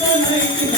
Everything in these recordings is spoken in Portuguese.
Amém.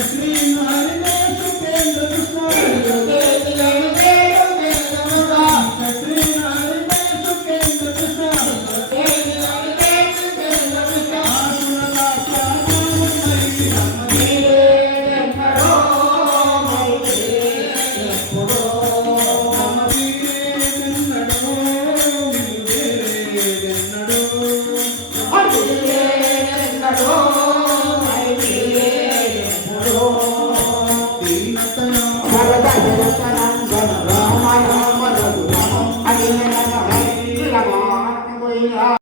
Катрина.